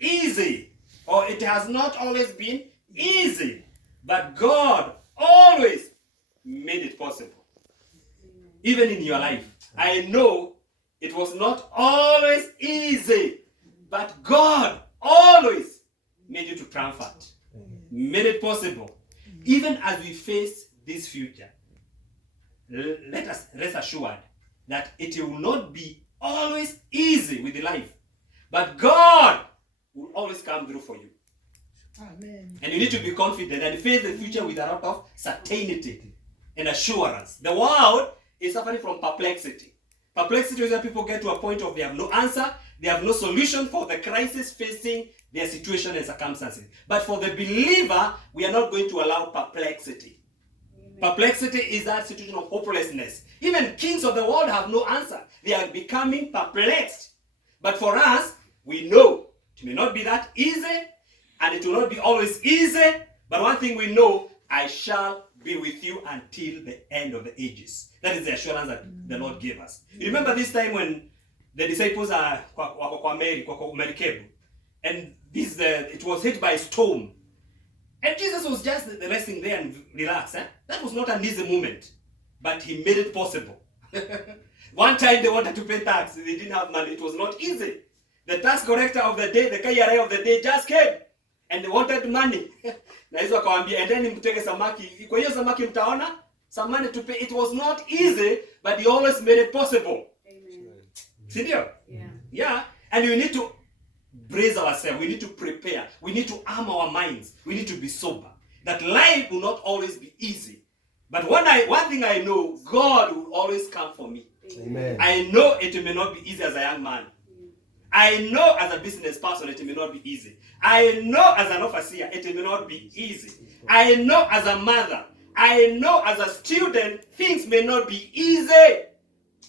easy, or it has not always been easy, but God always made it possible. Even in your life, I know it was not always easy, but God always made you to triumph it, made it possible. Even as we face this future, let us rest assured that it will not be always easy with the life, but God will always come through for you. Amen. And you need to be confident and face the future with a lot of certainty and assurance. The world is suffering from perplexity. Perplexity is where people get to a point of they have no answer, they have no solution for the crisis facing their situation and circumstances. But for the believer, we are not going to allow perplexity. Amen. Perplexity is that situation of hopelessness. Even kings of the world have no answer. They are becoming perplexed. But for us, we know it may not be that easy, and it will not be always easy. But one thing we know, I shall be with you until the end of the ages. That is the assurance that the Lord gave us. You remember this time when the disciples are Merikebu, and it was hit by a storm, and Jesus was just resting there and relaxed. That was not an easy moment, but he made it possible. One time they wanted to pay tax, they didn't have money. It was not easy. The tax collector of the day, the KRA of the day, just came and they wanted money. Na hizo akawambia, endeni mtege samaki. Kwa hiyo samaki mtaona some money to pay. It was not easy, but he always made it possible. Amen. Sindio? Yeah. And we need to brace ourselves. We need to prepare. We need to arm our minds. We need to be sober. That life will not always be easy. But one thing I know, God will always come for me. Amen. I know it may not be easy as a young man. I know as a business person it may not be easy. I know as an overseer it may not be easy. I know as a mother, I know as a student, things may not be easy.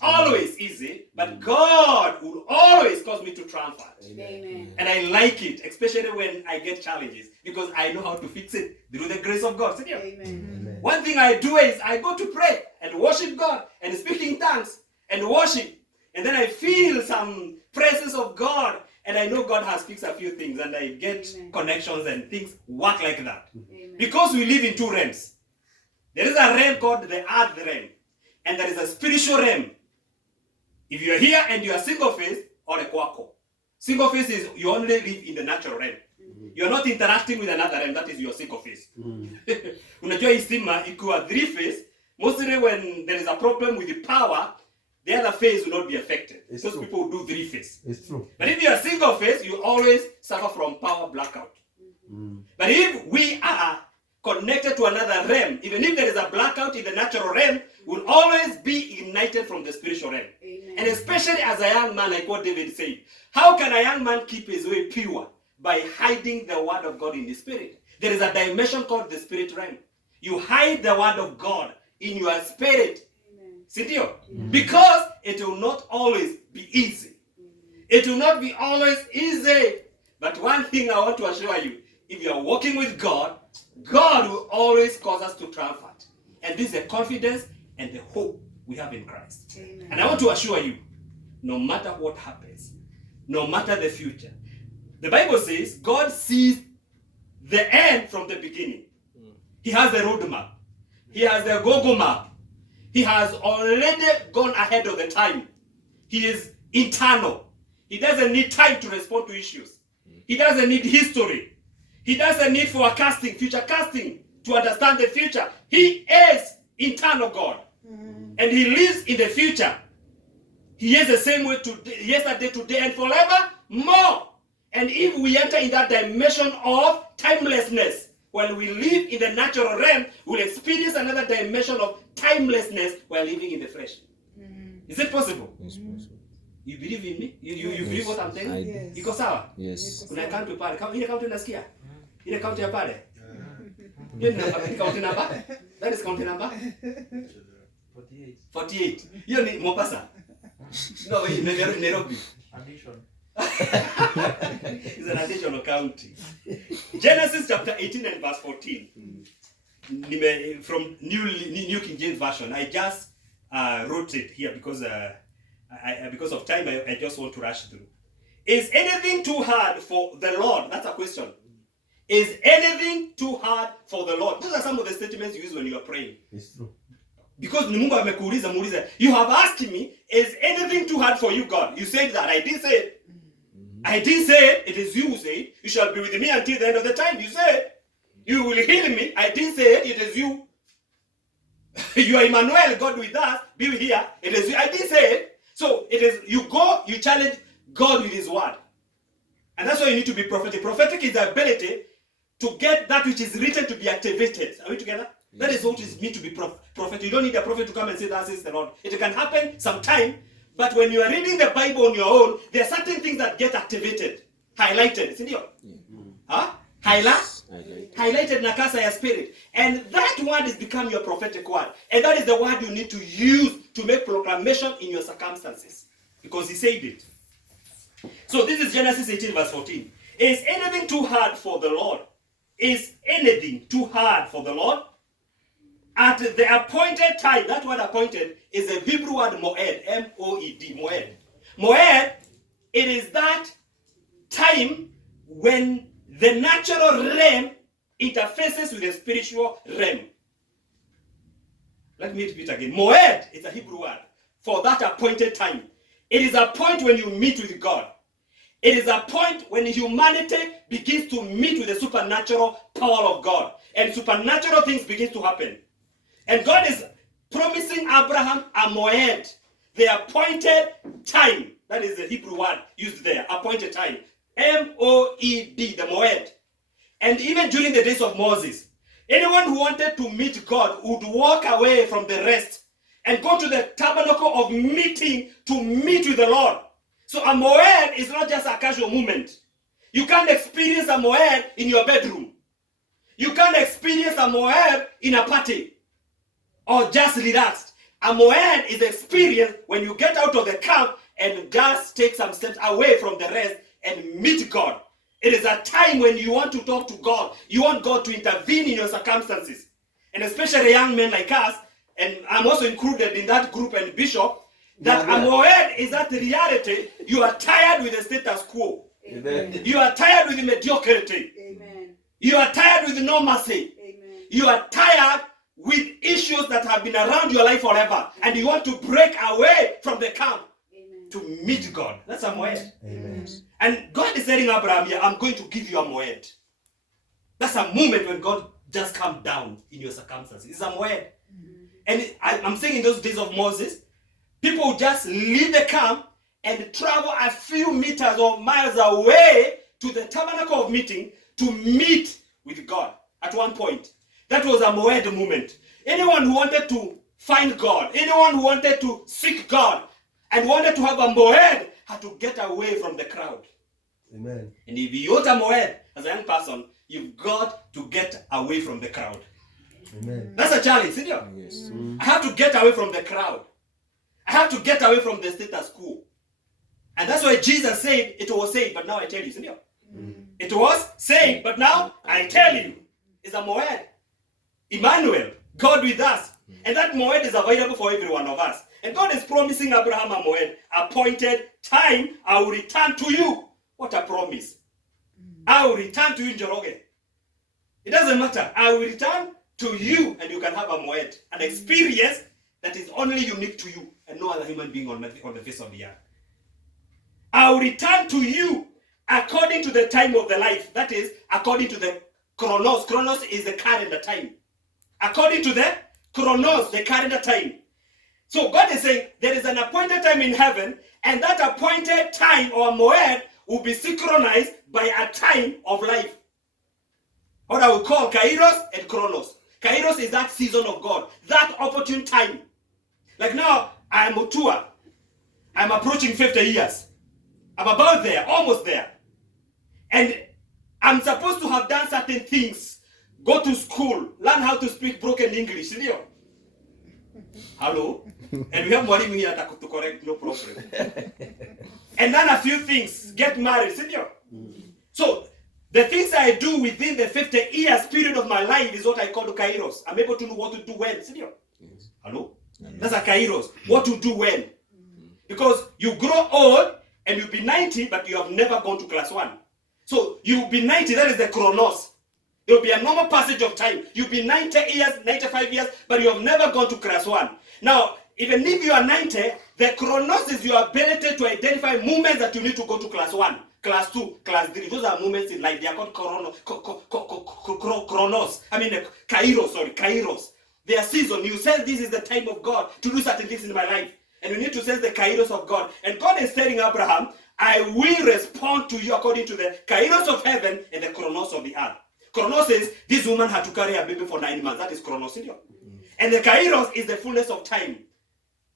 Always easy, but God will always cause me to triumph. Amen. And I like it, especially when I get challenges, because I know how to fix it through the grace of God. Amen. Amen. One thing I do is I go to pray and worship God and speak in tongues and worship. And then I feel some presence of God, and I know God has fixed a few things, and I get connections and things work like that. Amen. Because we live in two realms. There is a realm called the earth realm, and there is a spiritual realm. If you are here and you are single face or a kwako. Single face is you only live in the natural realm. You are not interacting with another realm. That is your single face. Unajua hii stima ikiwa three face, mostly when there is a problem with the power, the other phase will not be affected. It's Those true. People do three phase. It's true. But if you are single phase, you always suffer from power blackout. But if we are connected to another realm, even if there is a blackout in the natural realm, will always be ignited from the spiritual realm. Amen. And especially as a young man, like what David said, how can a young man keep his way pure? By hiding the word of God in the spirit. There is a dimension called the spirit realm. You hide the word of God in your spirit. Sindio? Because it will not always be easy. It will not be always easy. But one thing I want to assure you, if you are walking with God, God will always cause us to triumph. And this is the confidence and the hope we have in Christ. Amen. And I want to assure you, no matter what happens, no matter the future, the Bible says God sees the end from the beginning. He has the roadmap. He has the Google map. He has already gone ahead of the time. He is internal. He doesn't need time to respond to issues. He doesn't need history. He doesn't need forecasting, future casting to understand the future. He is internal God. And he lives in the future. He is the same way yesterday, today, and forever more. And if we enter in that dimension of timelessness, while we live in the natural realm, we'll experience another dimension of timelessness while living in the flesh. Is it possible? Yes, possible. You believe in me? You believe what I'm saying? Yes. Iko sawa? Yes. Kuna account pale. Ile account unasikia? Ile account ya pale. Hiyo ni account number? That is account number? 48. Hiyo ni Mombasa. No, Nairobi. Addition. It's an additional county. Genesis chapter 18 and verse 14. From New King James Version. I just wrote it here because of time. I just want to rush through. Is anything too hard for the Lord? That's a question. Is anything too hard for the Lord? Those are some of the statements you use when you are praying. It's true. Because muuliza, you have asked me, is anything too hard for you, God? You said that. I didn't say it. I didn't say it. It is you who said, you shall be with me until the end of the time. You said, you will heal me. I didn't say it. It is you. You are Emmanuel, God with us. Be here. It is you. I didn't say it. So it is, you go, you challenge God with his word. And that's why you need to be prophetic. Prophetic is the ability to get that which is written to be activated. Are we together? That is what it means to be prophet. You don't need a prophet to come and say, that is the Lord. It can happen sometime, but when you are reading the Bible on your own, there are certain things that get activated, highlighted. Isn't it? Huh? Highlighted nakasa your spirit. And that word is become your prophetic word. And that is the word you need to use to make proclamation in your circumstances. Because he said it. So this is Genesis 18 verse 14. Is anything too hard for the Lord? Is anything too hard for the Lord? At the appointed time, that word appointed is a Hebrew word moed, M-O-E-D, moed. Moed, it is that time when the natural realm interfaces with the spiritual realm. Let me repeat again. Moed is a Hebrew word for that appointed time. It is a point when you meet with God. It is a point when humanity begins to meet with the supernatural power of God. And supernatural things begin to happen. And God is promising Abraham a moed, the appointed time. That is the Hebrew word used there, appointed time. M-O-E-D, the moed. And even during the days of Moses, anyone who wanted to meet God would walk away from the rest and go to the tabernacle of meeting to meet with the Lord. So a moed is not just a casual moment. You can't experience a moed in your bedroom. You can't experience a moed in a party or just relaxed. A moed is experience when you get out of the camp and just take some steps away from the rest and meet God. It is a time when you want to talk to God. You want God to intervene in your circumstances. And especially young men like us, and I'm also included in that group and bishop, that a moed is that reality. You are tired with the status quo. Amen. You are tired with the mediocrity. Amen. You are tired with the normalcy. Amen. You are tired with issues that have been around your life forever. And you want to break away from the camp to meet God. That's a moed. Amen. And God is telling Abraham, yeah, I'm going to give you a moed. That's a moment when God just comes down in your circumstances. It's a moed. And I'm saying in those days of Moses, people would just leave the camp and travel a few meters or miles away to the tabernacle of meeting to meet with God at one point. That was a moed moment. Anyone who wanted to find God, anyone who wanted to seek God and wanted to have a moed had to get away from the crowd. Amen. And if you want a moed as a young person, you've got to get away from the crowd. Amen. That's a challenge, isn't it? Yes. I have to get away from the crowd. I have to get away from the status quo. And that's why Jesus said, it was said, but now I tell you, isn't it? It was said, but now I tell you. It's a moed. Emmanuel, God with us. And that moed is available for every one of us. And God is promising Abraham a moed. Appointed time, I will return to you. What a promise. I will return to you in Njoroge. It doesn't matter. I will return to you and you can have a moed. An experience that is only unique to you and no other human being on the face of the earth. I will return to you according to the time of the life. That is, according to the chronos. Chronos is the calendar time. According to the chronos, the calendar time. So God is saying there is an appointed time in heaven, and that appointed time or moed will be synchronized by a time of life. What I will call kairos and chronos. Kairos is that season of God, that opportune time. Like now, I am Mutua. I'm approaching 50 years. I'm about there, almost there. And I'm supposed to have done certain things. Go to school, learn how to speak broken English. Hello? And we have Mwalimu here to correct, no problem. And then a few things, get married. So, the things I do within the 50 years period of my life is what I call kairos. I'm able to know what to do when. Hello? That's a kairos. What to do when. Because you grow old and you'll be 90, but you have never gone to class 1. So you'll be 90, that is the chronos. It will be a normal passage of time. You'll be 90 years, 95 years, but you have never gone to class 1. Now, even if you are 90, the chronos is your ability to identify moments that you need to go to class 1, class 2, class 3. Those are moments in life. They are called chronos. Kairos. They are season. You sense this is the time of God to do certain things in my life. And you need to sense the kairos of God. And God is telling Abraham, I will respond to you according to the kairos of heaven and the chronos of the earth. Chronos is, this woman had to carry a baby for 9 months. That is chronos. And the kairos is the fullness of time.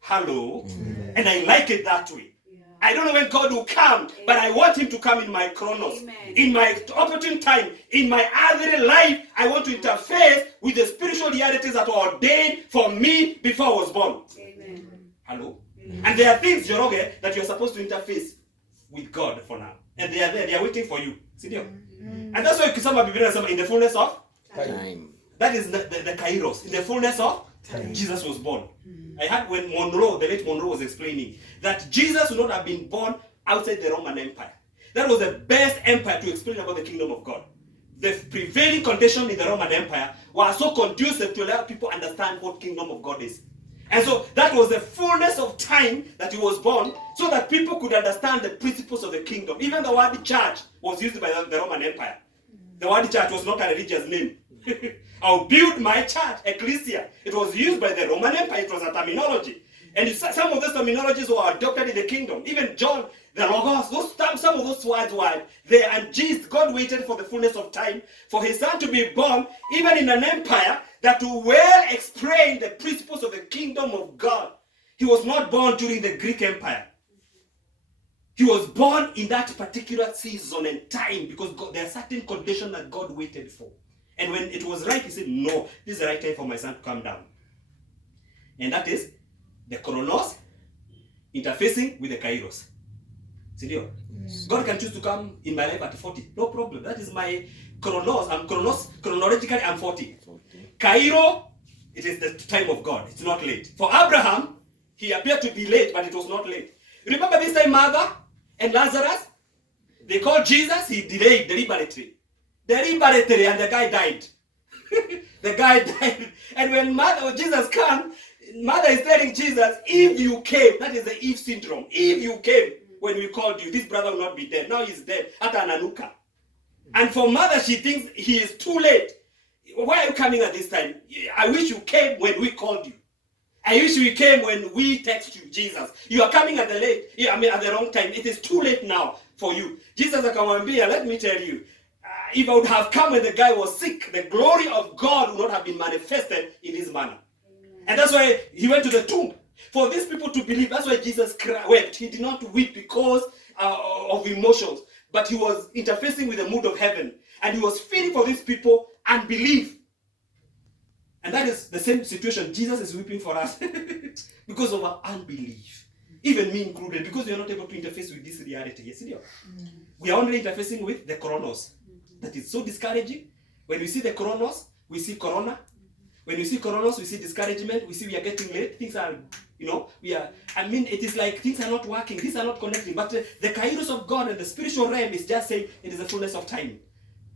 Hello? Amen. And I like it that way. I don't know when God will come, but I want him to come in my chronos. Amen. In my opportune time, in my earthly life, I want to interface with the spiritual realities that were ordained for me before I was born. Amen. Hello? And there are things, Joroge, that you're supposed to interface with God for now. And they are there, they are waiting for you. See there? And that's why Kisama Biblia in the fullness of Time. that is the kairos. In the fullness of Time. Jesus was born. I heard when Monroe, the late Monroe, was explaining that Jesus would not have been born outside the Roman Empire. That was the best empire to explain about the kingdom of God. The prevailing condition in the Roman Empire was so conducive to allow people understand what kingdom of God is. And so that was the fullness of time that he was born, so that people could understand the principles of the kingdom. Even the word church was used by the Roman Empire. The word church was not a religious name. I'll build my church, ecclesia. It was used by the Roman Empire. It was a terminology. And some of those terminologies were adopted in the kingdom. Even John, the Logos, some of those words were there. And Jesus, God waited for the fullness of time for his son to be born, even in an empire that will well explain the principles of the kingdom of God. He was not born during the Greek Empire. He was born in that particular season and time because there are certain conditions that God waited for. And when it was right, he said, no, this is the right time for my son to come down. And that is the chronos interfacing with the kairos. See, God can choose to come in my life at 40. No problem. That is my chronos. Chronologically, I'm 40. Cairo, it is the time of God. It's not late. For Abraham, he appeared to be late, but it was not late. Remember this time, Martha and Lazarus? They called Jesus, he delayed deliberately. And the guy died. The guy died. And when Jesus came, Mother is telling Jesus, if you came, that is the Eve syndrome. If you came when we called you, this brother will not be dead. Now he's dead. Ata Nanuka. And for Mother, she thinks he is too late. Why are you coming at this time? I wish you came when we called you. I wish you came when we text you, Jesus. You are coming at the wrong time. It is too late now for you. Jesus akamwambia, let me tell you, if I would have come when the guy was sick, the glory of God would not have been manifested in this manner. Amen. And that's why he went to the tomb. For these people to believe, that's why Jesus wept. He did not weep because of emotions, but he was interfacing with the mood of heaven. And he was feeling for these people unbelief. And that is the same situation Jesus is weeping for us because of our unbelief. Even me included, because we are not able to interface with this reality. Yes, we are only interfacing with the chronos. That is so discouraging. When we see the chronos, we see corona. When we see chronos, we see discouragement. We see we are getting late. Things are, it is like things are not working. Things are not connecting. But the kairos of God and the spiritual realm is just saying it is the fullness of time.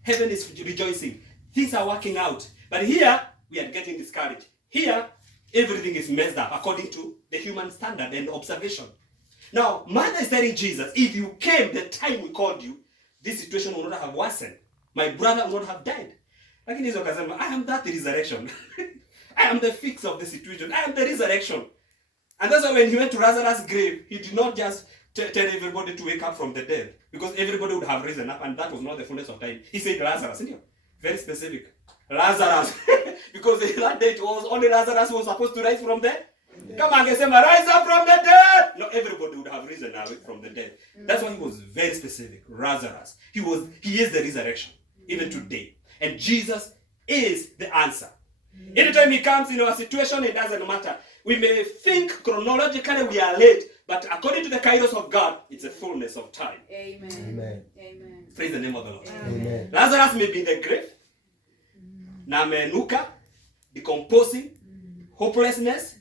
Heaven is rejoicing. Things are working out. But here, we are getting discouraged. Here, everything is messed up according to the human standard and observation. Now, Mother is telling Jesus, if you came the time we called you, this situation would not have worsened. My brother would not have died. Lakini hizo akasema, I am that resurrection. I am the fix of the situation. I am the resurrection. And that's why when he went to Lazarus' grave, he did not just tell everybody to wake up from the dead, because everybody would have risen up, and that was not the fullness of time. He said Lazarus, very specific. Lazarus. Because that day it was only Lazarus who was supposed to rise from the dead. Come on, rise up from the dead. No, everybody would have risen away from the dead. That's why he was very specific. Lazarus. He is the resurrection, even today. And Jesus is the answer. Anytime he comes in our situation, it doesn't matter. We may think chronologically we are late, but according to the kairos of God, it's a fullness of time. Amen. Amen. Amen. Praise the name of the Lord. Amen. Lazarus may be in the grave. Namenuka, decomposing, hopelessness,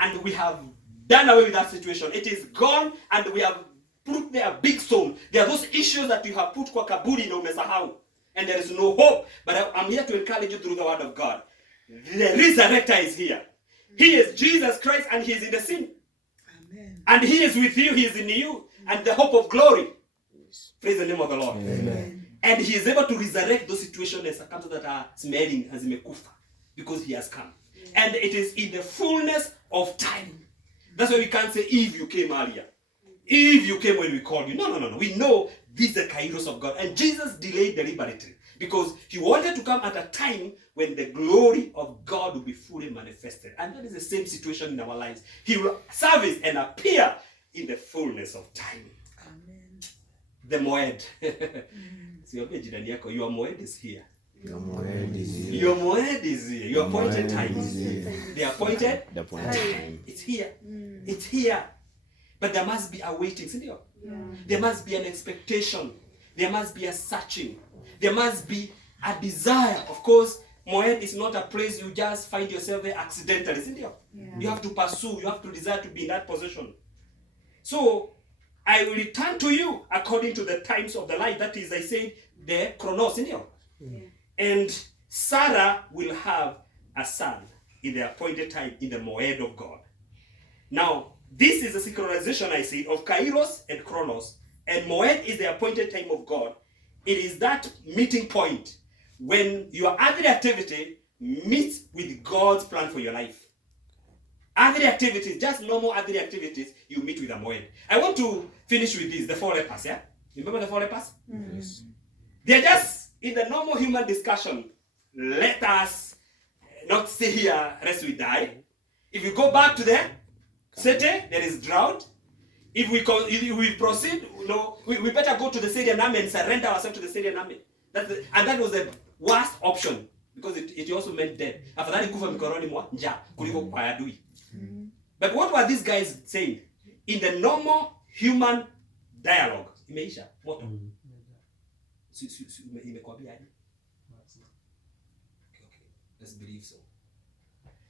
and we have done away with that situation. It is gone, and we have put there a big stone. There are those issues that you have put kwa kaburi na umesahau. And there is no hope. But I'm here to encourage you through the word of God. The resurrector is here. He is Jesus Christ and he is in the scene. Amen. And he is with you, he is in you. And the hope of glory. Praise the name of the Lord. Amen. And he is able to resurrect those situations and circumstances that are smelling as imekufa. Because he has come. And it is in the fullness of time. That's why we can't say, if you came earlier. If you came when we called you. No. We know this is the kairos of God. And Jesus delayed deliberately. Because he wanted to come at a time when the glory of God will be fully manifested. And that is the same situation in our lives. He will service and appear in the fullness of time. Amen. The Moed. Siambie jirani yako, your Moed is here. Your Moed is here. Your Moed is here. Your appointed time is here. here. The appointed time. It's here. It's here. But there must be a waiting. There must be an expectation. There must be a searching. There must be a desire. Of course, Moed is not a place you just find yourself there accidentally. You have to pursue. You have to desire to be in that position. So, I will return to you according to the times of the life. That is, I say, the chronos. And Sarah will have a son in the appointed time, in the Moed of God. Now, this is the synchronization, I say, of Kairos and Chronos. And Moed is the appointed time of God. It is that meeting point when your other activity meets with God's plan for your life. Other activities, just normal other activities, you meet with a Moed. I want to finish with this, the 4 lepers, yeah? Remember the 4 lepers? Yes. They're just, in the normal human discussion, let us not stay here, rest we die. If you go back to the city, there is drought. If we proceed, we better go to the Syrian army and surrender ourselves to the Syrian army. And that was the worst option because it also meant death. Afadhali kufa mikononi mwa njaa kuliko kwa adui. But what were these guys saying? In the normal human dialogue, imeisha moto. Imekwambia aje? Okay, let's believe so.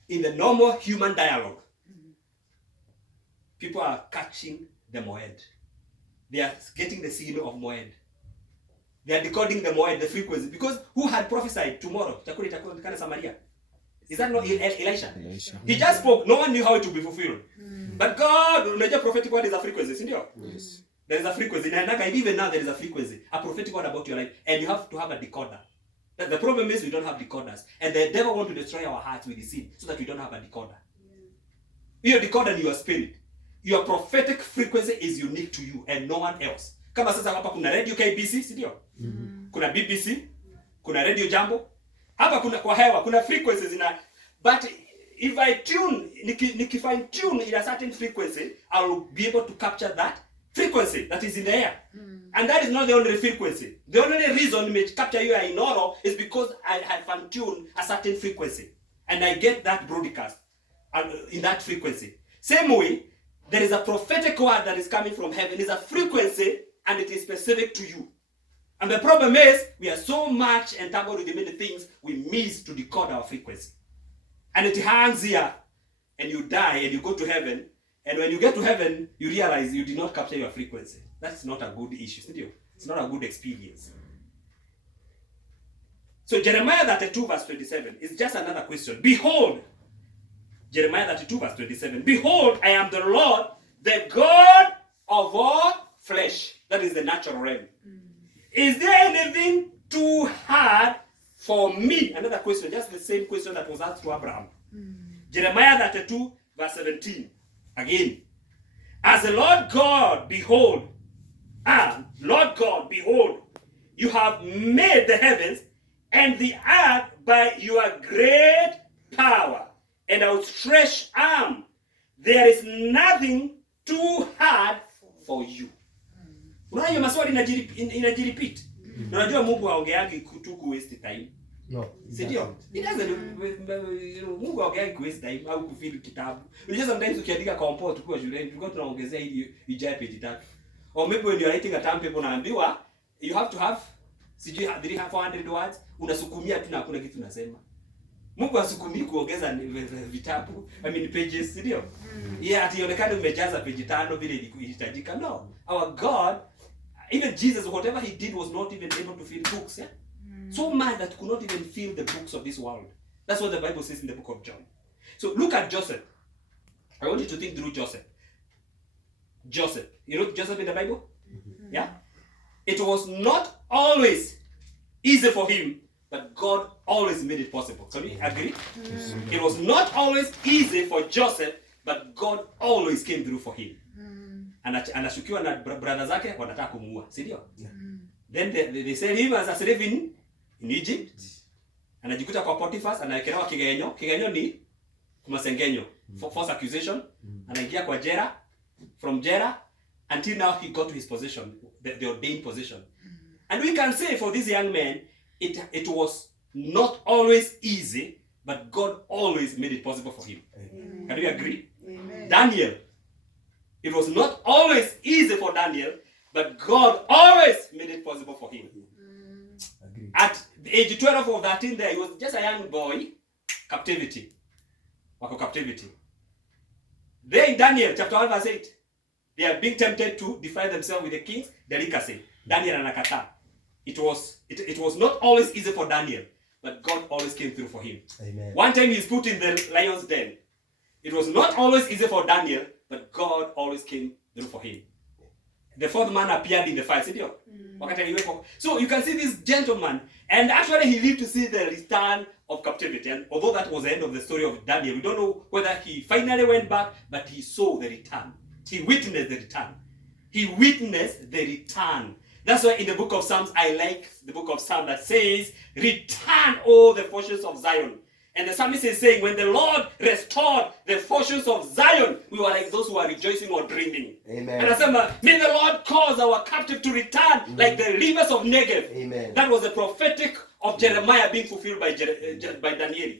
In the normal human dialogue, people are catching the Moed. They are getting the signal of Moed. They are decoding the Moed, the frequency. Because who had prophesied tomorrow? Chakula Samaria. Is that not Elisha? He just spoke. No one knew how it would be fulfilled. But God, unajua prophetic word is a frequency, isn't it? Yes. There is a frequency. And even now there is a frequency. A prophetic word about your life. And you have to have a decoder. The problem is we don't have decoders. And the devil wants to destroy our hearts with his sin so that we don't have a decoder. Your decoder in your spirit. Your prophetic frequency is unique to you and no one else. Kama sasa hapa kuna radio KBC, si ndio? Kuna BBC, kuna radio Jambo. Hapa kuna kwa hewa, kuna frequencies but if I tune, fine tune in a certain frequency, I will be able to capture that frequency that is in the air. And that is not the only frequency. The only reason me capture you in oral is because I have fine tuned a certain frequency. And I get that broadcast in that frequency. Same way, there is a prophetic word that is coming from heaven. It's a frequency and it is specific to you. And the problem is, we are so much entangled with the many things, we miss to decode our frequency. And it hangs here, and you die, and you go to heaven, and when you get to heaven, you realize you did not capture your frequency. That's not a good issue, isn't it? It's not a good experience. So Jeremiah 32 verse 27 is just another question. Behold, Jeremiah 32 verse 27. Behold, I am the Lord, the God of all flesh. That is the natural realm. Is there anything too hard for me? Another question, just the same question that was asked to Abraham. Jeremiah 32 verse 17. Again. As the Lord God, behold, Lord God, behold, you have made the heavens and the earth by your great power and outstretched arm. There is nothing too hard for you. Unayo maswali inajirepeat. Unajua Mungu haongeagi tu ku waste time. No. Sindio? It doesn't, Mungu haongeagi ku waste time au kufeel kitabu. Unajua sometimes ukiandika comport tukiwa shuleni tulikuwa tunaongezea ili ijae page 3. Or maybe when you are writing a term paper unaambiwa you have to have 400 words, unasukumia tu na hakuna kitu unasema. Mungu asukumi kuongeza vitabu, pages, ndio. Ati ionekane umejaza page 5 vile ilihitajika. No. Our God, even Jesus, whatever he did was not even able to fill books, yeah? So mad that could not even fill the books of this world. That's what the Bible says in the book of John. So look at Joseph. I want you to think through Joseph. Joseph. You know Joseph in the Bible? Yeah? It was not always easy for him, but God always made it possible. Can we agree? It was not always easy for Joseph, but God always came through for him. Anashukiwa na brother zake wanataka kumuua, si ndio? Then they sell him as a slave in Egypt. Anajikuta kwa Potiphar, anawekelewa kigenyo. Kigenyo ni kumasengenyo, false accusation. Anaingia kwa jela, from jela until now he got to his position, the ordained position. And we can say for this young man, it was not always easy, but God always made it possible for him. Amen. Can you agree? Amen. Daniel, it was not always easy for Daniel, but God always made it possible for him. At the age 12 or 13 there, he was just a young boy. Captivity. Wako captivity. There in Daniel chapter 1 verse 8, they are being tempted to defy themselves with the king's delicacy. Daniel anakataa. It was not always easy for Daniel, but God always came through for him. Amen. One time he's put in the lion's den. It was not always easy for Daniel, but God always came through for him. The fourth man appeared in the fire. So you can see this gentleman, and actually he lived to see the return of captivity. And although that was the end of the story of Daniel, we don't know whether he finally went back, but he saw the return. He witnessed the return. He witnessed the return. That's why in the book of Psalms, I like the book of Psalms that says, "Return, all the fortunes of Zion." And the psalmist is saying, when the Lord restored the fortunes of Zion, we were like those who are rejoicing or dreaming. Amen. And I said, may the Lord cause our captive to return like the rivers of Negev. Amen. That was the prophetic of Jeremiah being fulfilled by Daniel.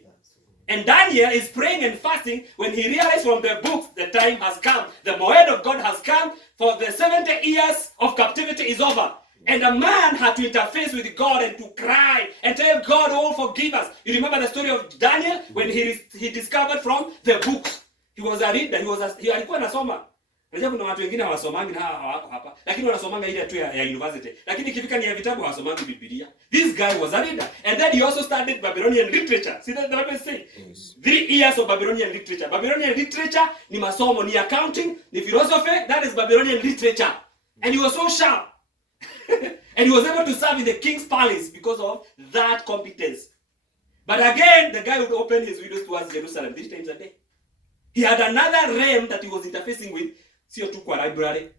And Daniel is praying and fasting when he realized from the books the time has come. The Moed of God has come, for the 70 years of captivity is over. And a man had to interface with God and to cry and tell God, oh, forgive us. You remember the story of Daniel when he discovered from the books. He was a reader. Alikuwa anasoma. Unajua kuna watu wengine hawasomangi na hawako hapa. Lakini wanasomanga ile tu ya university. Lakini ikifika ni ya vitabu hawasomangi Biblia. This guy was a reader. And then he also studied Babylonian literature. See that the Bible say? 3 years of Babylonian literature. Babylonian literature ni masomo, ni accounting, ni philosophy. That is Babylonian literature. And he was so sharp. And he was able to serve in the king's palace because of that competence. But again, the guy would open his windows towards Jerusalem 3 times a day. He had another realm that he was interfacing with. Sio tu kwa library.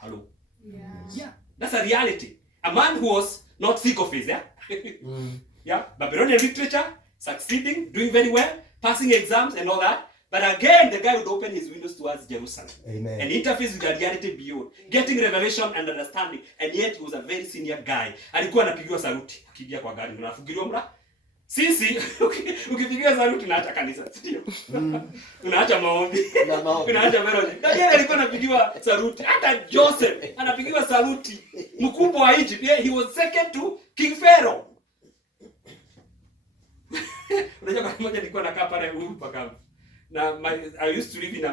Hello. Yeah. That's a reality. A man who was not sick of his, yeah? Yeah. Babylonian literature, succeeding, doing very well, passing exams and all that. But again, the guy would open his windows towards Jerusalem. Amen. And interface with the reality beyond. Getting revelation and understanding. And yet he was a very senior guy. Alikuwa anapigiwa saluti. Akija kwa gari. Unafugiliwa mra? Sisi, ukipigiwa saluti unaacha kanisa. Ndio. Unaacha maombi. Unaacha Veronica. Daniel alikuwa anapigiwa saluti. Hata Joseph anapigiwa saluti. Mkubwa wa Egypt. Yeah, he was second to King Pharaoh. Unajua kwa mmoja nilikuwa nakaa pale mpaka. Now, I used to live in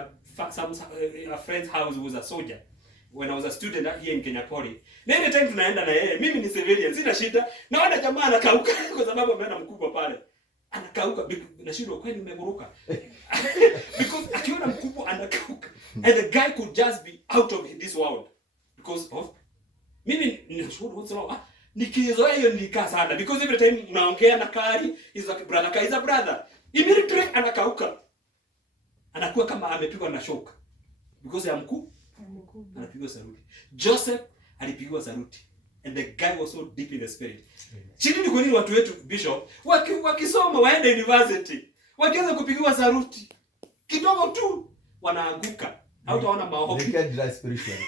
a friend's house who was a soldier when I was a student here in Kenya Pori. Na ile time tunaenda na yeye, mimi ni civilian, sina shida. Naona jamaa anakauka kwa sababu ameenda mkubwa pale. Anakauka, nashindwa kwani nimeburuka. Because akiona mkubwa anakauka. And the guy could just be out of this world because of mimi ninashukuru what's wrong. Nikizoea hiyo nilikaa sana because every time naongea na Kari, is like brother, Kari is a brother. Immediately anakauka. Anakuwa kama amepigwa na shock because ya mkuu anapigwa saluti. Joseph alipigwa saluti and the guy was so deep in the spirit. Chini ni kwa nini watu wetu bishop wakisoma waende university wakianza kupigiwa saluti kidogo tu wanaanguka. Hautaona maombi. They get dry spiritually.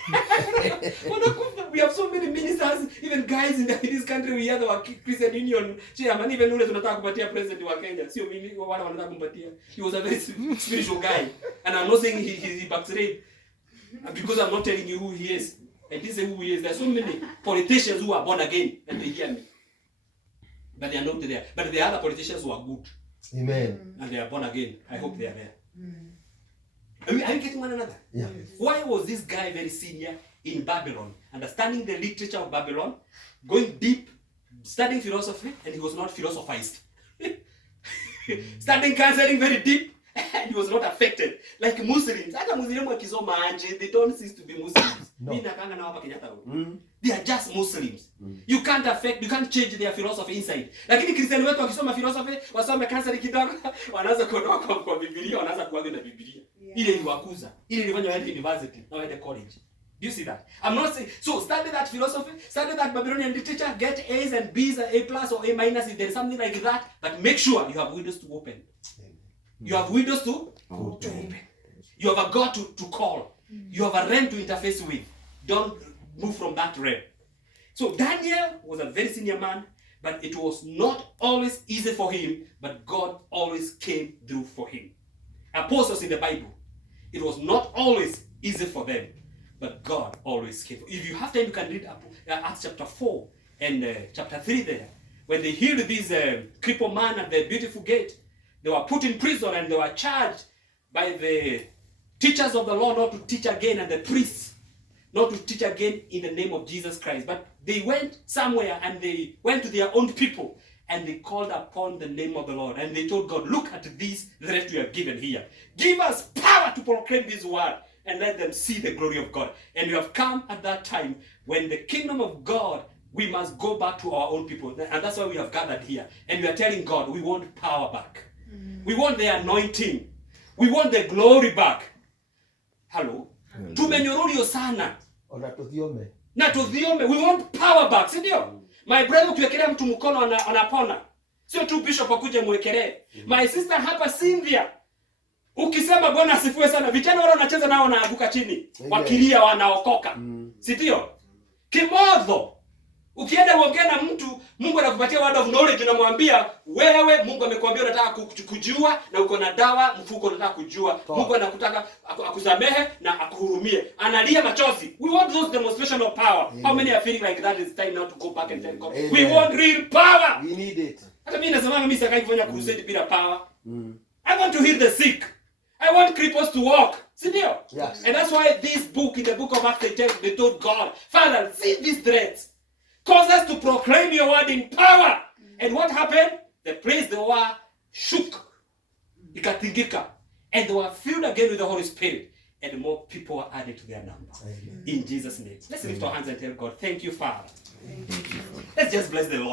We have so many ministers, even guys in this country. We have our Christian Union chairman, even ule tunataka kupatia president wa Kenya. Sio mimi wala wanataka kumpatia. He was a very spiritual guy. And I'm not saying he backslid because I'm not telling you who he is. And this is who he is. There are so many politicians who are born again and they hear me. But they are not there. But there are other politicians who are good. Amen. and they are born again. I hope they are there. Are you getting one another? Yeah. Why was this guy very senior in Babylon, understanding the literature of Babylon, going deep, studying philosophy, and he was not philosophized? Studying counseling very deep, and he was not affected. Like Muslims. Hata Muslims wakisoma anje, they don't cease to be Muslims. No. Mimi nakanga nao hapa Kenyatta. They are just Muslims. You can't change their philosophy inside. Lakini Kristiani wetu wakisoma philosophy, wasome counseling kidogo, wanaanza kuondoka kwa Biblia, wanaanza kuanza na Biblia. Ile iliwakuza. Ile ilifanya waende university, na waende college. Do you see that? I'm not saying, so study that philosophy, study that Babylonian literature, get A's and B's, A plus or A minus if there is something like that, but make sure you have windows to open. You have windows to open. You have a God to call. You have a realm to interface with. Don't move from that realm. So Daniel was a very senior man, but it was not always easy for him, but God always came through for him. Apostles in the Bible, it was not always easy for them, but God always came. If you have time, you can read Acts chapter 4 and chapter 3 there. When they healed this crippled man at the beautiful gate, they were put in prison and they were charged by the teachers of the law not to teach again, and the priests not to teach again in the name of Jesus Christ. But they went somewhere and they went to their own people and they called upon the name of the Lord. And they told God, look at this threat we have given here. Give us power to proclaim this word and let them see the glory of God. And you have come at that time when the kingdom of God, we must go back to our own people. And that's why we have gathered here. And we are telling God, we want power back. We want the anointing. We want the glory back. Hello? Tumenyorolio sana. Ona tuthiome. Na tuthiome. We want power back. Si ndio? My brother, ukiwekelea mtu mkono anapona. Sio tu bishop akuje muwekelee. My sister hapa Cynthia, ukisema Bwana asifiwe sana, vijana wale wanacheza nao wanaaguka chini. Wakilia wanaokoka. Si ndio? Kimodho. Ukienda uongea na mtu, Mungu anakupatia word of knowledge, unamwambia wewe, Mungu amekuambia unataka kujua na uko na dawa mfuko, unataka kujua. Mungu anakutaka akusamehe na akuhurumie. Analia machozi. We want those demonstration of power. How many are feeling like that is time now to go back and tell God? We want real power. We need it. Hata mimi nasema mimi sitaki kufanya crusade bila power. I want to heal the sick. I want cripples to walk. See there? Yes. And that's why this book, in the book of Acts, they told God, Father, see these threats. Cause us to proclaim your word in power. And what happened? The place they were shook. Ikatingika. And they were filled again with the Holy Spirit. And more people were added to their number. In Jesus' name. Let's lift our hands and tell God, thank you, Father. Let's just bless the Lord.